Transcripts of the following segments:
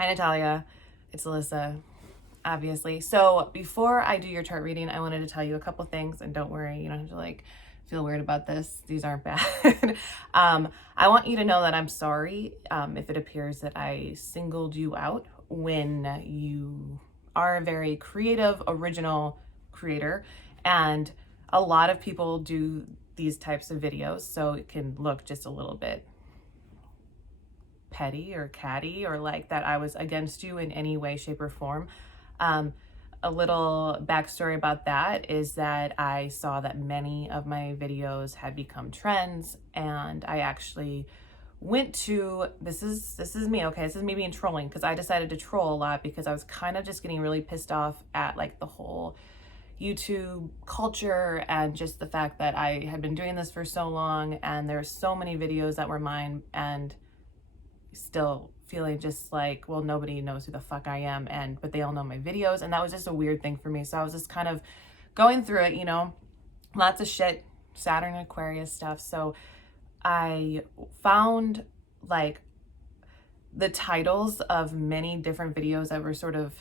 Hi, Natalia. It's Alyssa, obviously. So before I do your chart reading, I wanted to tell you a couple things, and don't worry, you don't have to like feel weird about this. These aren't bad. I want you to know that I'm sorry if it appears that I singled you out when you are a very creative, original creator, and a lot of people do these types of videos, so it can look just a little bit petty or catty, or like that I was against you in any way, shape, or form. A little backstory about that is that I saw that many of my videos had become trends, and I actually went to, this is me, okay, this is me being trolling, because I decided to troll a lot because I was kind of just getting really pissed off at like the whole YouTube culture and just the fact that I had been doing this for so long, and there's so many videos that were mine, and still feeling just like, well, nobody knows who the fuck I am, but they all know my videos, and that was just a weird thing for me. So I was just kind of going through it, lots of shit, Saturn and Aquarius stuff. So I found like the titles of many different videos that were sort of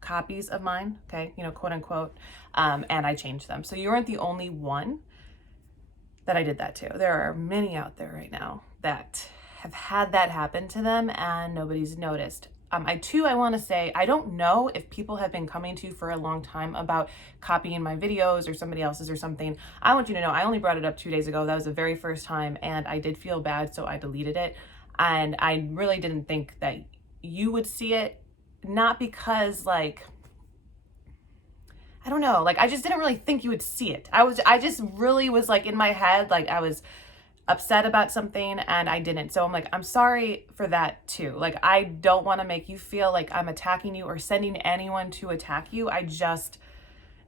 copies of mine, okay, quote unquote, and I changed them. So you aren't the only one that I did that to. There are many out there right now that have had that happen to them and nobody's noticed. I want to say, I don't know if people have been coming to you for a long time about copying my videos or somebody else's or something. I want you to know, I only brought it up 2 days ago. That was the very first time, and I did feel bad, so I deleted it. And I really didn't think that you would see it, not because like, I don't know, like I just didn't really think you would see it. I just really was like in my head, like I was upset about something and I didn't. So I'm like, I'm sorry for that too. Like, I don't want to make you feel like I'm attacking you or sending anyone to attack you. I just,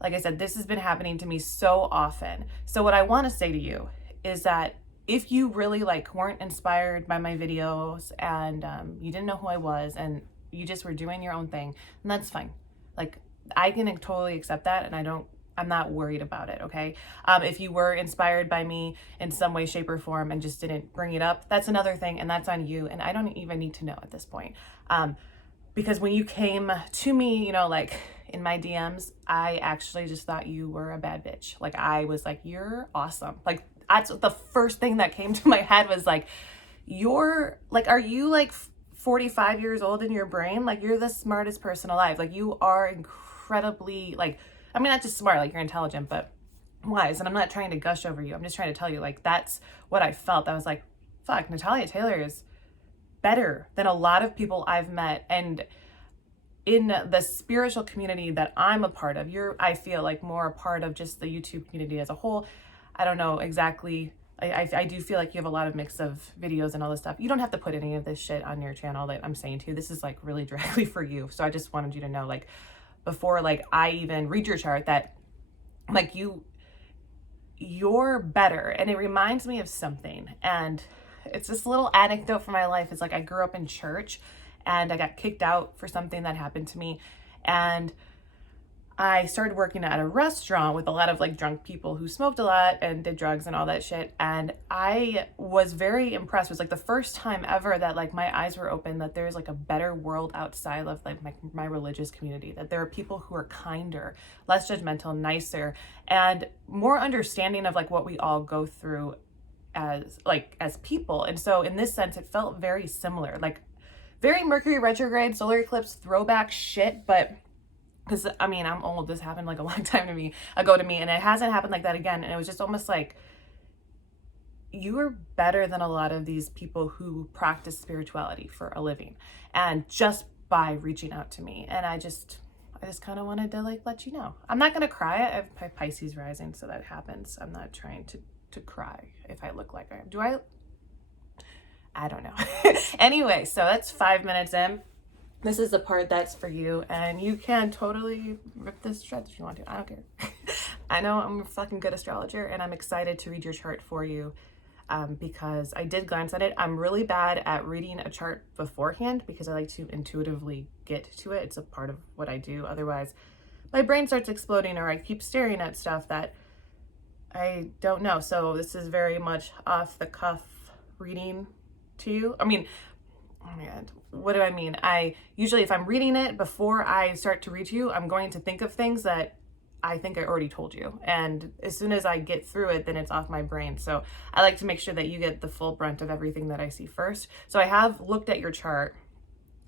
like I said, this has been happening to me so often. So what I want to say to you is that if you really like weren't inspired by my videos and you didn't know who I was and you just were doing your own thing, then that's fine. Like, I can totally accept that, and I'm not worried about it, okay? If you were inspired by me in some way, shape, or form and just didn't bring it up, that's another thing, and that's on you, and I don't even need to know at this point. Because when you came to me, like in my DMs, I actually just thought you were a bad bitch. Like, I was like, you're awesome. Like, that's the first thing that came to my head was like, are you like 45 years old in your brain? Like, you're the smartest person alive. Like, you are incredibly, like, I mean, not just smart, like you're intelligent, but wise. And I'm not trying to gush over you. I'm just trying to tell you, like, that's what I felt. I was like, fuck, Natalia Taylor is better than a lot of people I've met. And in the spiritual community that I'm a part of, I feel like more a part of just the YouTube community as a whole. I don't know exactly. I do feel like you have a lot of mix of videos and all this stuff. You don't have to put any of this shit on your channel that I'm saying to you. This is like really directly for you. So I just wanted you to know, like, before like I even read your chart, that like you're better. And it reminds me of something, and it's this little anecdote from my life. It's like, I grew up in church and I got kicked out for something that happened to me, and I started working at a restaurant with a lot of like drunk people who smoked a lot and did drugs and all that shit. And I was very impressed. It was like the first time ever that like my eyes were open, that there's like a better world outside of like my religious community, that there are people who are kinder, less judgmental, nicer, and more understanding of like what we all go through as people. And so in this sense, it felt very similar, like very Mercury retrograde, solar eclipse throwback shit, but because I mean, I'm old, this happened like a long time ago to me, and it hasn't happened like that again. And it was just almost like, you are better than a lot of these people who practice spirituality for a living, and just by reaching out to me. And I just kind of wanted to like let you know. I'm not gonna cry. I have my Pisces rising, so that happens. I'm not trying to cry if I look like I am. Do I don't know. Anyway, so that's 5 minutes in. This is the part that's for you, and you can totally rip this shred if you want to. I don't care. I know I'm a fucking good astrologer, and I'm excited to read your chart for you because I did glance at it. I'm really bad at reading a chart beforehand because I like to intuitively get to it. It's a part of what I do. Otherwise, my brain starts exploding, or I keep staring at stuff that I don't know. So this is very much off the cuff reading to you. I mean, oh my God, what do I mean? I usually, if I'm reading it before I start to read to you, I'm going to think of things that I think I already told you. And as soon as I get through it, then it's off my brain. So I like to make sure that you get the full brunt of everything that I see first. So I have looked at your chart.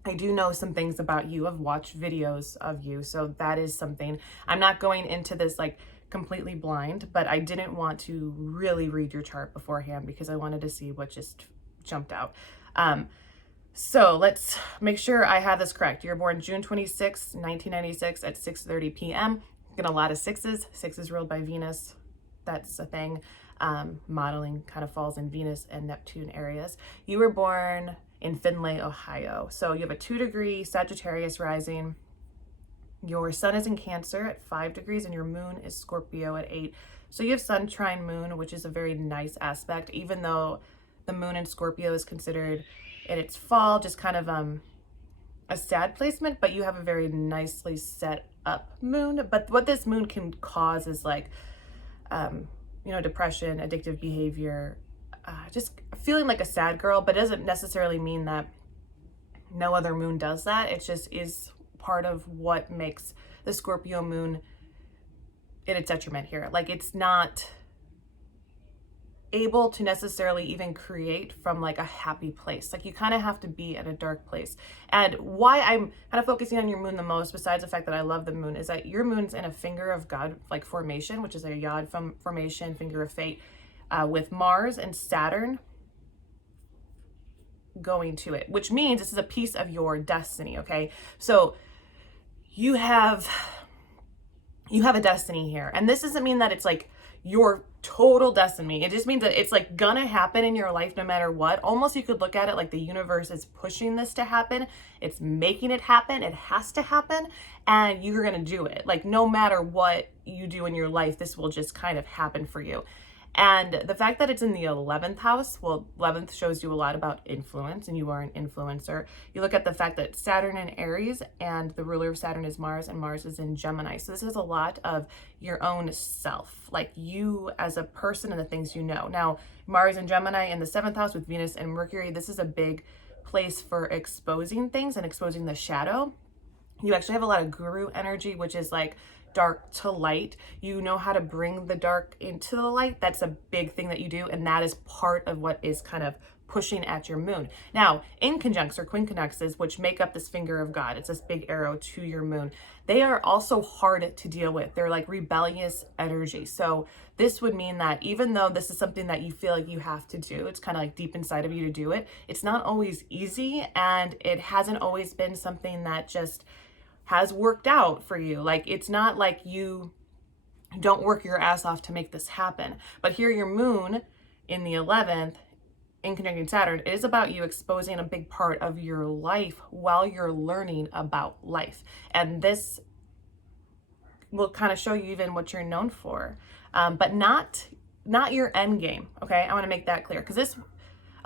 I do know some things about you. I've watched videos of you. So that is something. I'm not going into this like completely blind, but I didn't want to really read your chart beforehand because I wanted to see what just jumped out. So let's make sure I have this correct. You're born June 26, 1996 at 6:30 p.m. Get a lot of sixes. Sixes ruled by Venus. That's a thing. Modeling kind of falls in Venus and Neptune areas. You were born in Findlay, Ohio. So you have a 2-degree Sagittarius rising. Your sun is in Cancer at 5 degrees and your moon is Scorpio at 8. So you have sun trine moon, which is a very nice aspect, even though the moon in Scorpio is considered in its fall, just kind of a sad placement, but you have a very nicely set up moon. But what this moon can cause is like, depression, addictive behavior, just feeling like a sad girl, but it doesn't necessarily mean that no other moon does that. It just is part of what makes the Scorpio moon in its detriment here. Like, it's not able to necessarily even create from like a happy place. Like, you kind of have to be at a dark place. And why I'm kind of focusing on your moon the most, besides the fact that I love the moon, is that your moon's in a finger of God like formation, which is a Yod formation, finger of fate, with Mars and Saturn going to it, which means this is a piece of your destiny. Okay, so you have a destiny here, and this doesn't mean that it's like your total destiny. It just means that it's like gonna happen in your life no matter what. Almost you could look at it like the universe is pushing this to happen. It's making it happen. It has to happen, and you're gonna do it. Like, no matter what you do in your life, this will just kind of happen for you. And the fact that it's in the 11th house, well, 11th shows you a lot about influence, and you are an influencer. You look at the fact that Saturn in Aries, and the ruler of Saturn is Mars, and Mars is in Gemini. So this is a lot of your own self, like you as a person and the things you know. Now, Mars in Gemini in the 7th house with Venus and Mercury, this is a big place for exposing things and exposing the shadow. You actually have a lot of guru energy, which is like dark to light. You know how to bring the dark into the light. That's a big thing that you do, and that is part of what is kind of pushing at your moon. Now, inconjuncts or quincunxes, which make up this finger of God, it's this big arrow to your moon, they are also hard to deal with. They're like rebellious energy. So this would mean that even though this is something that you feel like you have to do, it's kind of like deep inside of you to do it, it's not always easy, and it hasn't always been something that just has worked out for you. Like, it's not like you don't work your ass off to make this happen. But here, your moon in the 11th in conjunction Saturn, it is about you exposing a big part of your life while you're learning about life. And this will kind of show you even what you're known for, but not your end game. Okay, I want to make that clear, because this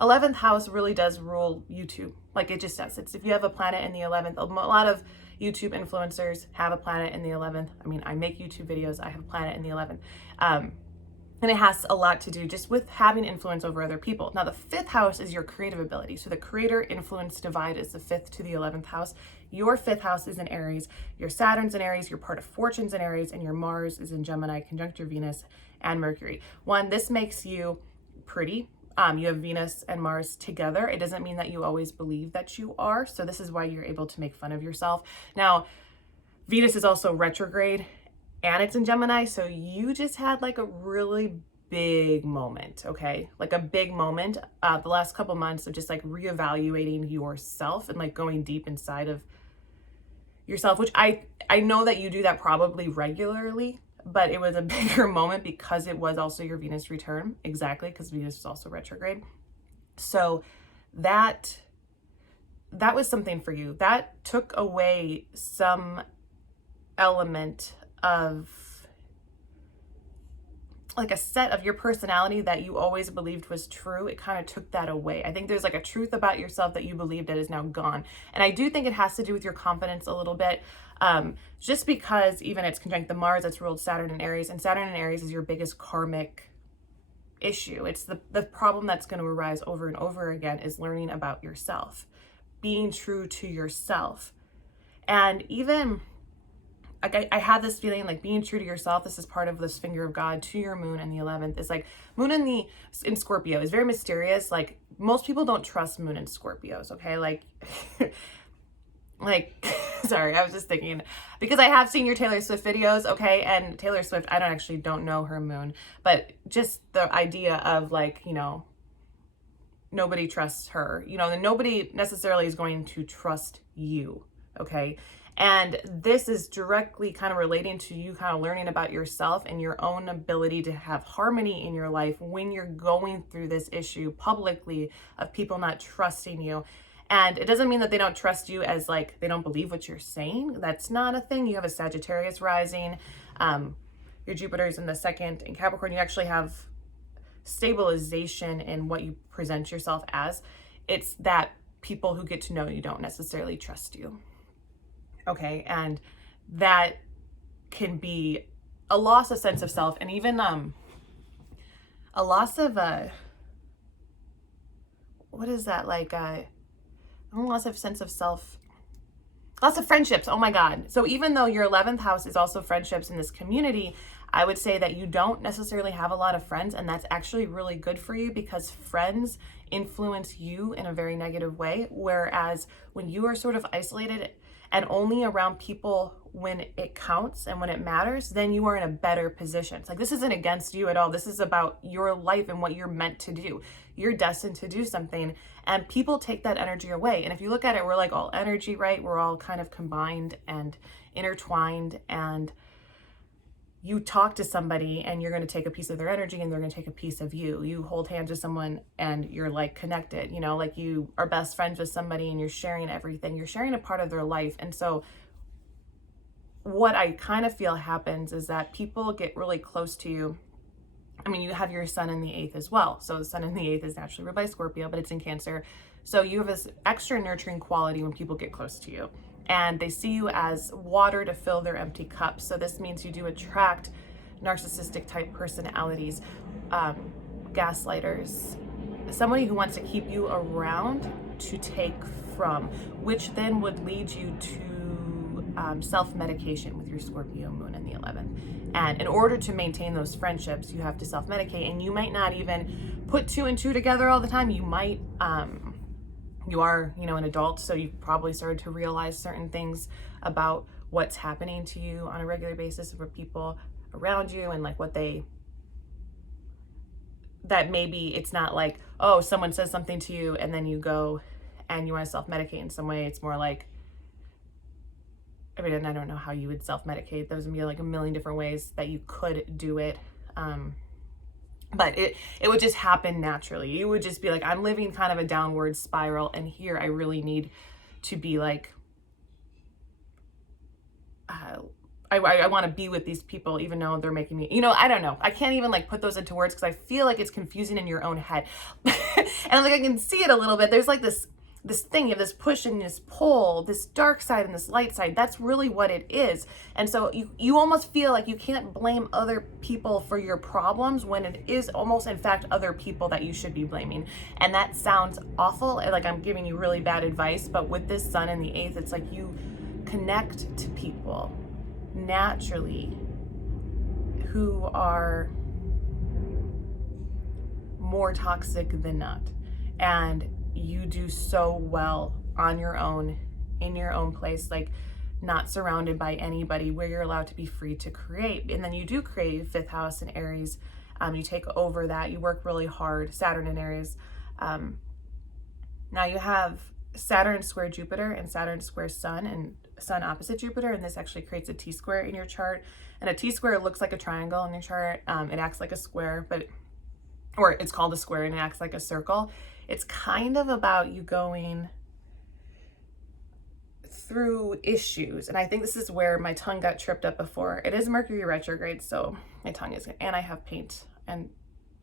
11th house really does rule YouTube. Like, it just does. It's if you have a planet in the 11th, a lot of YouTube influencers have a planet in the 11th. I mean, I make YouTube videos, I have a planet in the 11th. And it has a lot to do just with having influence over other people. Now, the 5th house is your creative ability. So the creator influence divide is the 5th to the 11th house. Your 5th house is in Aries, your Saturn's in Aries, your part of fortune's in Aries, and your Mars is in Gemini, conjunct your Venus and Mercury. One, this makes you pretty. You have Venus and Mars together. It doesn't mean that you always believe that you are. So this is why you're able to make fun of yourself. Now, Venus is also retrograde and it's in Gemini. So you just had like a really big moment, okay? Like a big moment the last couple months of just like reevaluating yourself and like going deep inside of yourself, which I know that you do that probably regularly, but it was a bigger moment because it was also your Venus return. Exactly, because Venus is also retrograde. So that was something for you. That took away some element of like a set of your personality that you always believed was true. It kind of took that away. I think there's like a truth about yourself that you believed that is now gone. And I do think it has to do with your confidence a little bit. Just because even it's conjunct the Mars that's ruled Saturn and Aries, and Saturn and Aries is your biggest karmic issue. It's the problem that's going to arise over and over again is learning about yourself, being true to yourself. And even like I have this feeling like being true to yourself, this is part of this finger of God to your moon in the 11th. Is like moon in Scorpio is very mysterious. Like most people don't trust moon in Scorpios, okay? Like like sorry, I was just thinking, because I have seen your Taylor Swift videos, okay? And Taylor Swift, I don't know her moon, but just the idea of like, you know, nobody trusts her, you know, and nobody necessarily is going to trust you, okay? And this is directly kind of relating to you kind of learning about yourself and your own ability to have harmony in your life when you're going through this issue publicly of people not trusting you. And it doesn't mean that they don't trust you as like they don't believe what you're saying. That's not a thing. You have a Sagittarius rising. Your Jupiter's in the 2nd in Capricorn. You actually have stabilization in what you present yourself as. It's that people who get to know you don't necessarily trust you. Okay, and that can be a loss of sense of self, and even a loss of what is that, like loss of sense of self, lots of friendships. Oh my God. So even though your 11th house is also friendships in this community, I would say that you don't necessarily have a lot of friends, and that's actually really good for you because friends influence you in a very negative way, whereas when you are sort of isolated and only around people when it counts and when it matters, then you are in a better position. It's like, this isn't against you at all. This is about your life and what you're meant to do. You're destined to do something, and people take that energy away. And if you look at it, we're like all energy, right? We're all kind of combined and intertwined, and you talk to somebody and you're going to take a piece of their energy and they're going to take a piece of you. You hold hands with someone and you're like connected, you know, like you are best friends with somebody and you're sharing everything. You're sharing a part of their life. And so what I kind of feel happens is that people get really close to you. I mean, you have your sun in the 8th as well. So the sun in the 8th is naturally ruled by Scorpio, but it's in Cancer. So you have this extra nurturing quality when people get close to you. And they see you as water to fill their empty cup. So this means you do attract narcissistic type personalities, gaslighters, somebody who wants to keep you around to take from, which then would lead you to self-medication with your Scorpio moon in the 11th. And in order to maintain those friendships, you have to self-medicate, and you might not even put 2 and 2 together all the time. You might, you are, you know, an adult, so you've probably started to realize certain things about what's happening to you on a regular basis for people around you, and like what they, that maybe it's not like, oh, someone says something to you and then you go and you want to self-medicate in some way. It's more like, I mean, and I don't know how you would self-medicate. There's gonna be like a million different ways that you could do it. But it would just happen naturally. You would just be like, I'm living kind of a downward spiral, and here I really need to be like, I want to be with these people even though they're making me, you know, I don't know. I can't even like put those into words because I feel like it's confusing in your own head. And like I can see it a little bit. There's like this thing, you have this push and this pull, this dark side and this light side. That's really what it is. And so you almost feel like you can't blame other people for your problems when it is almost in fact other people that you should be blaming. And that sounds awful, like I'm giving you really bad advice, but with this sun in the 8th, it's like you connect to people naturally who are more toxic than not. And you do so well on your own, in your own place, like not surrounded by anybody, where you're allowed to be free to create. And then you do create 5th house in Aries. You take over that, you work really hard, Saturn in Aries. Now you have Saturn square Jupiter and Saturn square Sun, and Sun opposite Jupiter, and this actually creates a T-square in your chart. And a T-square looks like a triangle in your chart. It acts like a square, or it's called a square, and it acts like a circle. It's kind of about you going through issues. And I think this is where my tongue got tripped up before. It is Mercury retrograde, so my tongue is, and I have paint, and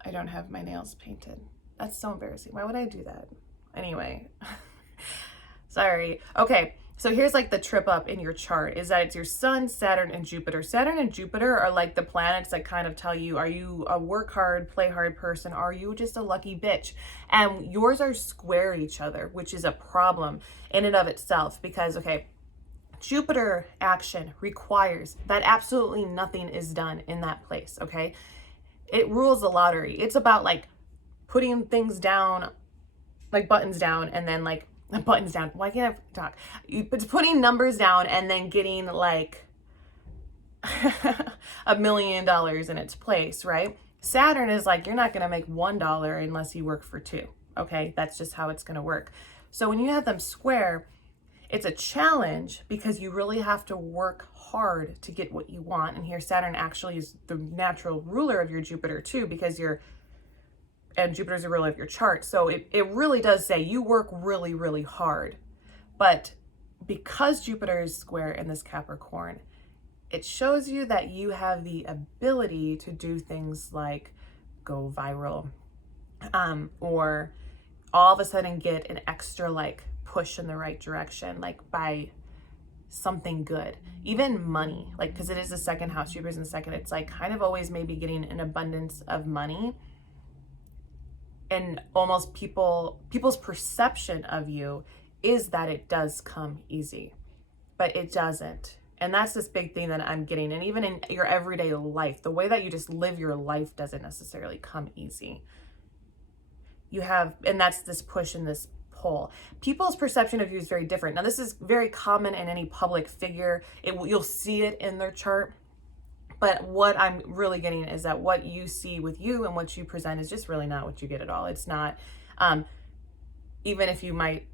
I don't have my nails painted. That's so embarrassing. Why would I do that? Anyway, sorry. Okay, So here's like the trip up in your chart is that it's your sun, Saturn, and Jupiter. Saturn and Jupiter are like the planets that kind of tell you, are you a work hard, play hard person? Are you just a lucky bitch? And yours are square each other, which is a problem in and of itself because, okay, Jupiter action requires that absolutely nothing is done in that place, okay? It rules the lottery. It's about like putting things down, like buttons down, and then like buttons down. Why can't I talk? It's putting numbers down and then getting like $1 million in its place, right? Saturn is like, you're not going to make $1 unless you work for two. Okay. That's just how it's going to work. So when you have them square, it's a challenge because you really have to work hard to get what you want. And here Saturn actually is the natural ruler of your Jupiter too, because and Jupiter's a ruler of your chart. So it really does say you work really, really hard. But because Jupiter is square in this Capricorn, it shows you that you have the ability to do things like go viral, or all of a sudden get an extra like push in the right direction, like by something good, even money, like, because it is the second house, Jupiter's in the second, it's like kind of always maybe getting an abundance of money. And almost people's perception of you is that it does come easy, but it doesn't. And that's this big thing that I'm getting. And even in your everyday life, the way that you just live your life doesn't necessarily come easy. And that's this push and this pull. People's perception of you is very different. Now, this is very common in any public figure. You'll see it in their chart. But what I'm really getting is that what you see with you and what you present is just really not what you get at all. It's not, even if you might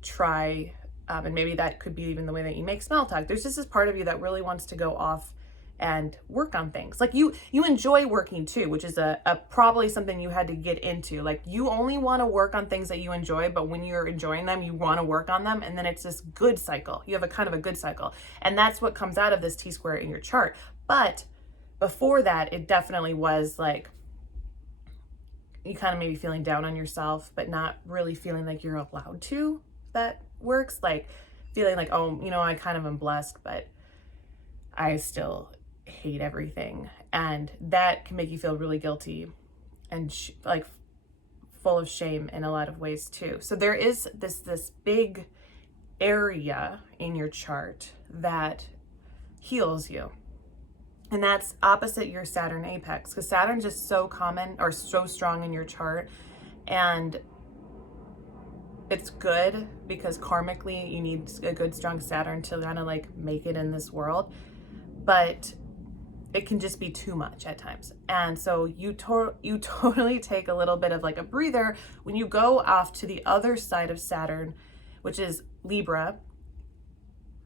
try, and maybe that could be even the way that you make small talk, there's just this part of you that really wants to go off and work on things. Like you enjoy working too, which is a probably something you had to get into. Like you only want to work on things that you enjoy, but when you're enjoying them, you want to work on them. And then it's this good cycle. You have a kind of a good cycle. And that's what comes out of this T-square in your chart. But before that, it definitely was like, you kind of maybe feeling down on yourself, but not really feeling like you're allowed to. That works. Like feeling like, oh, I kind of am blessed, but I still hate everything. And that can make you feel really guilty and like full of shame in a lot of ways too. So there is this big area in your chart that heals you. And that's opposite your Saturn apex, because Saturn's just so common or so strong in your chart. And it's good because karmically you need a good, strong Saturn to kind of like make it in this world. But it can just be too much at times. And so you totally take a little bit of like a breather when you go off to the other side of Saturn, which is Libra,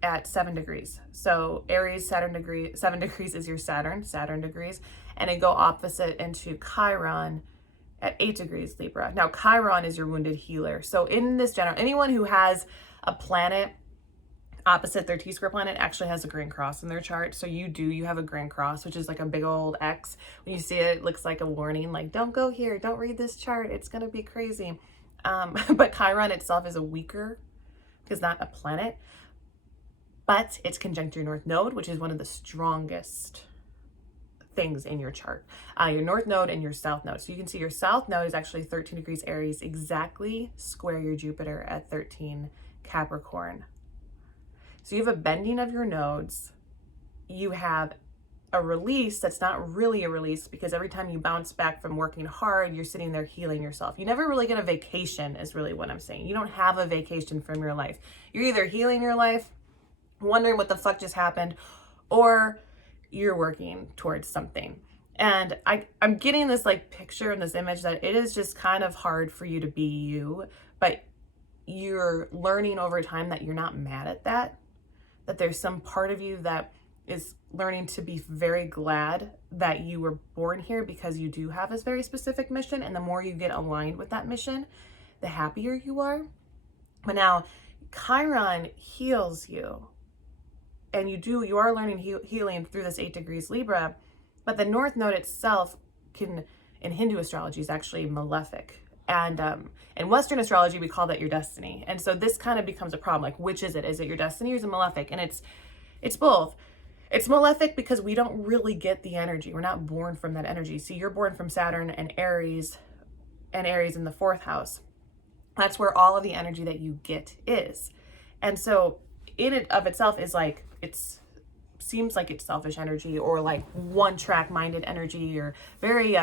at 7 degrees. So Aries, 7 degrees is your Saturn degrees, and it go opposite into Chiron at 8 degrees Libra. Now Chiron is your wounded healer. So in this general, anyone who has a planet opposite their T-square planet actually has a green cross in their chart. So you have a green cross, which is like a big old X. When you see it, it looks like a warning, like don't go here, don't read this chart, it's gonna be crazy. But Chiron itself is a weaker, because not a planet, but it's conjunct your North Node, which is one of the strongest things in your chart. Your North Node and your South Node. So you can see your South Node is actually 13 degrees Aries, exactly square your Jupiter at 13 Capricorn. So you have a bending of your nodes. You have a release that's not really a release, because every time you bounce back from working hard, you're sitting there healing yourself. You never really get a vacation is really what I'm saying. You don't have a vacation from your life. You're either healing your life, wondering what the fuck just happened, or you're working towards something. And I'm getting this like picture and this image that it is just kind of hard for you to be you, but you're learning over time that you're not mad at that there's some part of you that is learning to be very glad that you were born here, because you do have this very specific mission. And the more you get aligned with that mission, the happier you are. But now Chiron heals you, and you are learning healing through this 8 degrees Libra. But the North Node itself in Hindu astrology is actually malefic. And in Western astrology, we call that your destiny. And so this kind of becomes a problem. Like, which is it? Is it your destiny or is it malefic? And it's both. It's malefic because we don't really get the energy. We're not born from that energy. See, you're born from Saturn and Aries in the 4th house. That's where all of the energy that you get is. And so in it of itself is like, seems like it's selfish energy, or like one track minded energy, or very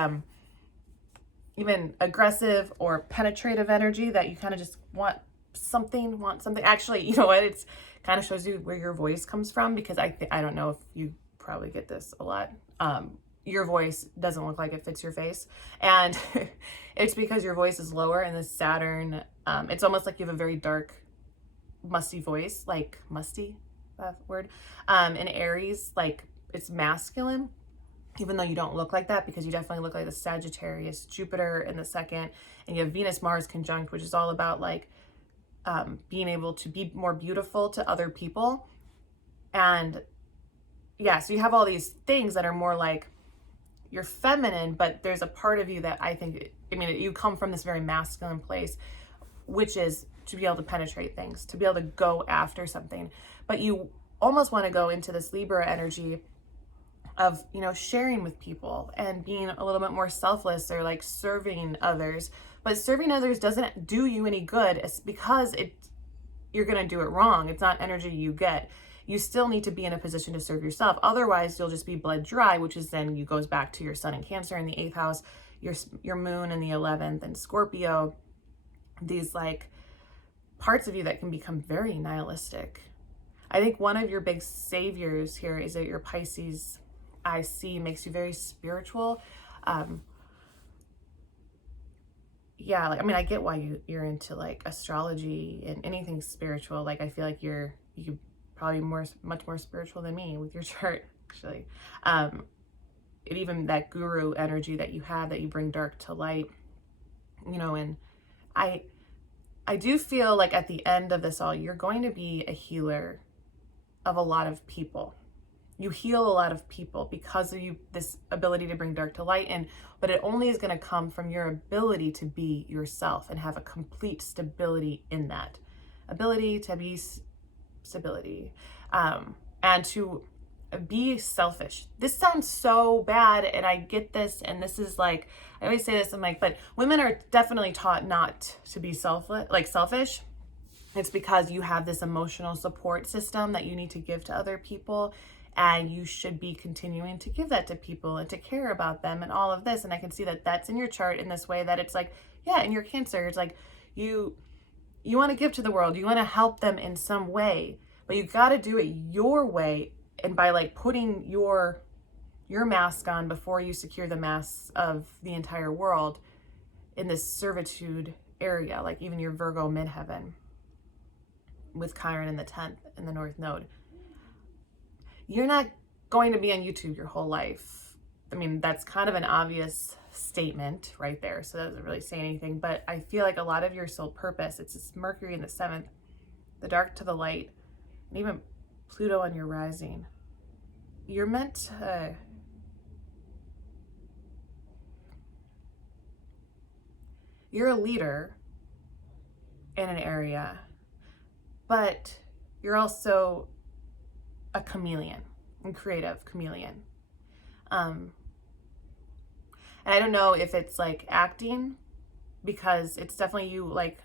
even aggressive or penetrative energy that you kind of just want something. Actually, you know what? It's kind of shows you where your voice comes from, because I don't know if you probably get this a lot. Your voice doesn't look like it fits your face. And it's because your voice is lower in the Saturn. It's almost like you have a very dark, musty voice, like musty, that word. In Aries, like it's masculine, even though you don't look like that, because you definitely look like the Sagittarius, Jupiter in the 2nd, and you have Venus Mars conjunct, which is all about like being able to be more beautiful to other people. And yeah, so you have all these things that are more like you're feminine, but there's a part of you that you come from this very masculine place, which is to be able to penetrate things, to be able to go after something. But you almost want to go into this Libra energy of, sharing with people and being a little bit more selfless, or like serving others. But serving others doesn't do you any good. It's because you're going to do it wrong. It's not energy you get. You still need to be in a position to serve yourself. Otherwise, you'll just be bled dry, which is then goes back to your sun in Cancer in the 8th house, your moon in the 11th, and Scorpio. These like parts of you that can become very nihilistic. I think one of your big saviors here is that your Pisces IC makes you very spiritual. Yeah, like, I get why you're into like astrology and anything spiritual. Like, I feel like you could probably much more spiritual than me with your chart, actually. And even that guru energy that you have, that you bring dark to light, and I do feel like at the end of this all, you're going to be a healer of a lot of people. You heal a lot of people because of this ability to bring dark to light, but it only is going to come from your ability to be yourself and have a complete stability in that ability to be stability, and to be selfish. This sounds so bad, and I get this, and this is like, I always say this, I'm like, but women are definitely taught not to be selfish. It's because you have this emotional support system that you need to give to other people, and you should be continuing to give that to people and to care about them and all of this. And I can see that that's in your chart in this way, that it's like, yeah, in your Cancer, it's like you want to give to the world, you want to help them in some way, but you got to do it your way, and by like putting your mask on before you secure the masks of the entire world in this servitude area, like even your Virgo midheaven with Chiron in the 10th in the North Node. You're not going to be on YouTube your whole life. That's kind of an obvious statement right there, so that doesn't really say anything, but I feel like a lot of your soul purpose, it's this Mercury in the 7th, the dark to the light, and even Pluto on your rising. You're meant to you're a leader in an area, but you're also a chameleon, a creative chameleon. And I don't know if it's like acting, because it's definitely you, like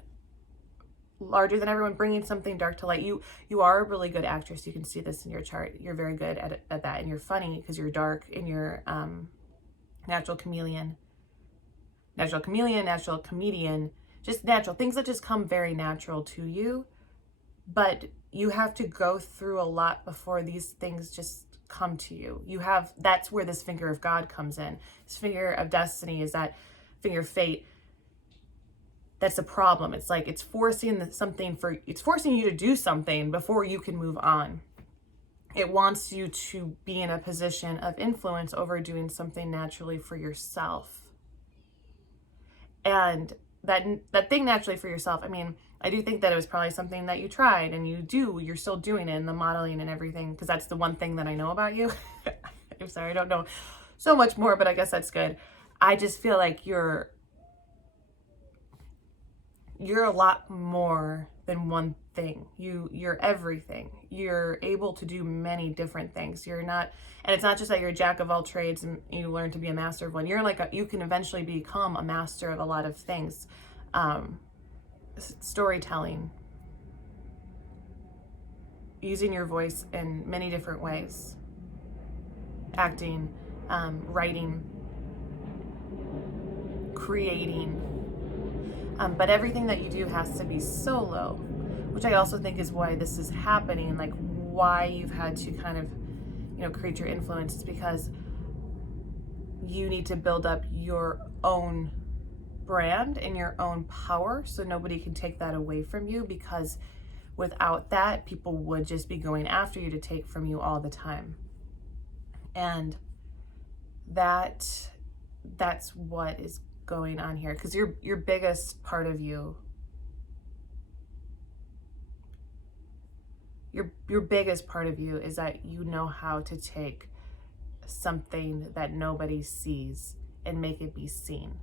larger than everyone, bringing something dark to light. You are a really good actress. You can see this in your chart. You're very good at that, and you're funny because you're dark, and you're natural comedian, just natural things that just come very natural to you. But you have to go through a lot before these things just come to you. That's where this finger of God comes in. This finger of destiny is that finger of fate. That's the problem. It's like it's forcing you to do something before you can move on. It wants you to be in a position of influence over doing something naturally for yourself. And that thing naturally for yourself, I do think that it was probably something that you tried, and you're still doing it in the modeling and everything, because that's the one thing that I know about you. I'm sorry, I don't know so much more, but I guess that's good. I just feel like you're you're a lot more than one thing. You're everything. You're able to do many different things. You're not, and it's not just that you're a jack of all trades and you learn to be a master of one. You're like you can eventually become a master of a lot of things. Storytelling, using your voice in many different ways, acting, writing, creating. But everything that you do has to be solo, which I also think is why this is happening, like why you've had to kind of, create your influence, is because you need to build up your own brand and your own power so nobody can take that away from you, because without that, people would just be going after you to take from you all the time. And that's what is going on here, because your biggest part of you, your biggest part of you is that you know how to take something that nobody sees and make it be seen,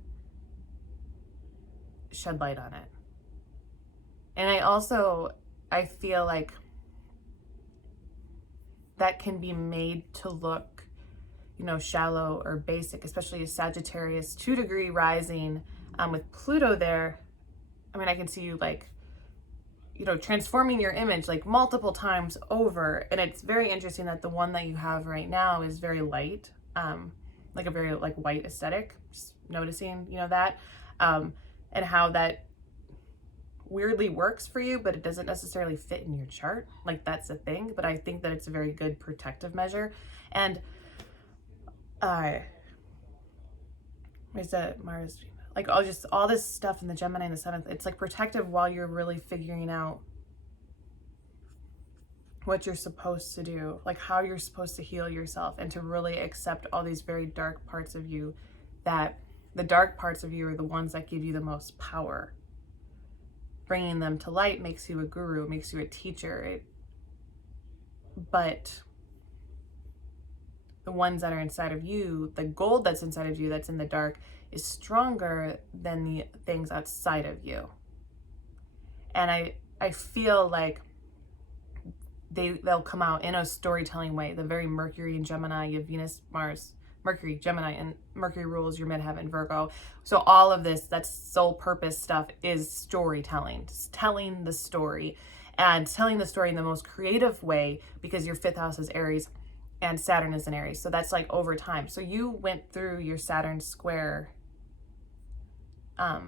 shed light on it. And I feel like that can be made to look, shallow or basic, especially a Sagittarius 2-degree rising with Pluto there. I mean, I can see you like, transforming your image like multiple times over. And it's very interesting that the one that you have right now is very light, like a very like white aesthetic. Just noticing, that, and how that weirdly works for you, but it doesn't necessarily fit in your chart. Like that's the thing. But I think that it's a very good protective measure. And is that Mars, like all this stuff in the Gemini and the 7th, it's like protective while you're really figuring out what you're supposed to do, like how you're supposed to heal yourself, and to really accept all these very dark parts of you, that the dark parts of you are the ones that give you the most power. Bringing them to light makes you a guru, makes you a teacher. But the ones that are inside of you, the gold that's inside of you that's in the dark, is stronger than the things outside of you. And I feel like they'll come out in a storytelling way. The very Mercury and Gemini, you have Venus, Mars, Mercury, Gemini, and Mercury rules your midheaven, Virgo. So all of this, that's soul purpose stuff, is storytelling. Just telling the story, and telling the story in the most creative way, because your 5th house is Aries and Saturn is in Aries. So that's like over time. So you went through your Saturn square.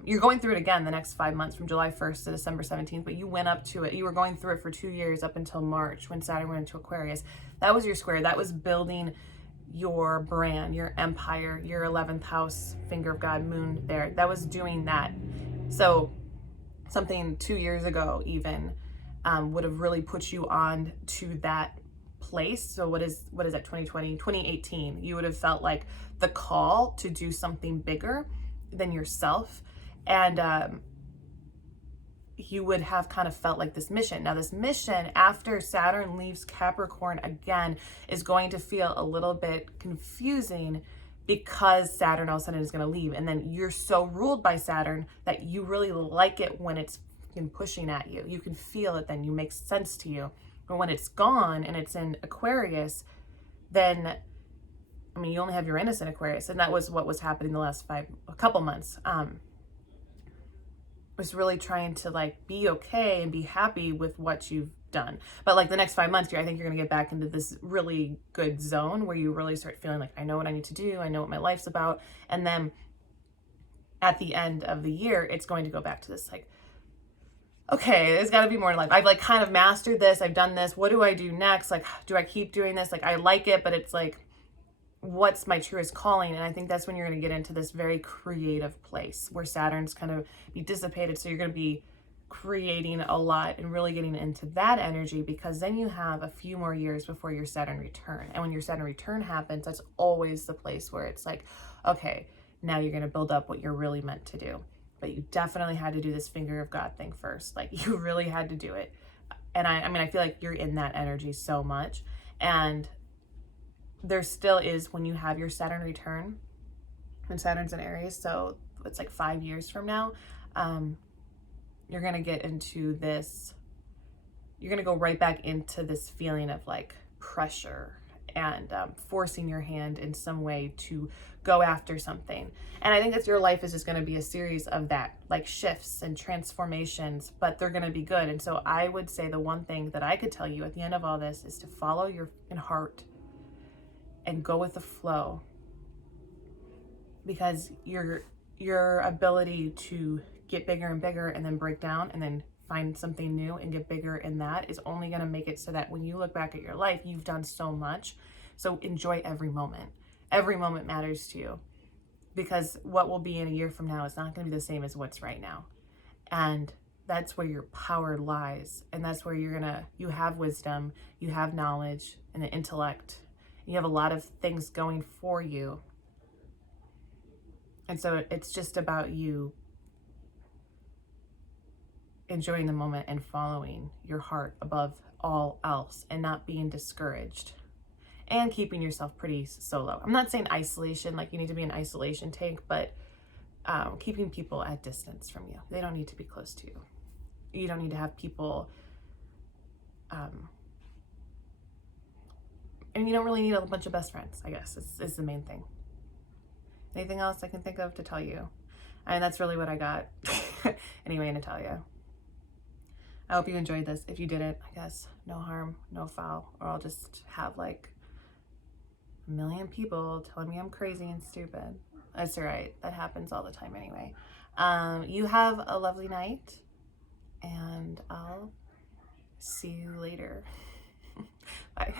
You're going through it again the next 5 months, from July 1st to December 17th, but you went up to it. You were going through it for 2 years up until March when Saturn went into Aquarius. That was your square. That was building your brand, your empire, your 11th house, finger of God, moon there. That was doing that. So something 2 years ago even would have really put you on to that place. So what is that, 2020, 2018, you would have felt like the call to do something bigger than yourself. And you would have kind of felt like this mission. Now this mission, after Saturn leaves Capricorn again, is going to feel a little bit confusing, because Saturn all of a sudden is going to leave. And then you're so ruled by Saturn that you really like it when it's pushing at you. You can feel it then. You make sense to you. But when it's gone and it's in Aquarius, then, I mean, you only have Uranus in Aquarius, and that was what was happening the last a couple months. Was really trying to like be okay and be happy with what you've done. But like the next 5 months, I think you're going to get back into this really good zone where you really start feeling like, I know what I need to do. I know what my life's about. And then at the end of the year, it's going to go back to this like, okay, there's got to be more in life. I've like kind of mastered this. I've done this. What do I do next? Like, do I keep doing this? Like, I like it, but it's like, what's my truest calling? And I think that's when you're going to get into this very creative place where Saturn's kind of be dissipated. So you're going to be creating a lot and really getting into that energy, because then you have a few more years before your Saturn return. And when your Saturn return happens, that's always the place where it's like, okay, now you're going to build up what you're really meant to do. But you definitely had to do this finger of God thing first. Like, you really had to do it. And I mean, I feel like you're in that energy so much. And there still is, when you have your Saturn return, when Saturn's in Aries, so it's like 5 years from now, you're going to get into this, you're going to go right back into this feeling of like pressure and forcing your hand in some way to go after something. And I think that your life is just going to be a series of that, like shifts and transformations, but they're going to be good. And so I would say the one thing that I could tell you at the end of all this is to follow your heart and go with the flow, because your ability to get bigger and bigger and then break down and then find something new and get bigger in that is only going to make it so that when you look back at your life, you've done so much. So enjoy every moment. Every moment matters to you, because what will be in a year from now is not going to be the same as what's right now. And that's where your power lies. And that's where you have wisdom, you have knowledge and the intellect. You have a lot of things going for you. And so it's just about you enjoying the moment and following your heart above all else and not being discouraged and keeping yourself pretty solo. I'm not saying isolation, like you need to be an isolation tank, but keeping people at distance from you. They don't need to be close to you. You don't need to have people, and you don't really need a bunch of best friends, I guess, is the main thing. Anything else I can think of to tell you? And that's really what I got. Anyway, Natalia, I hope you enjoyed this. If you didn't, I guess no harm, no foul, or I'll just have like a million people telling me I'm crazy and stupid. That's all right. That happens all the time anyway. You have a lovely night, and I'll see you later. Bye.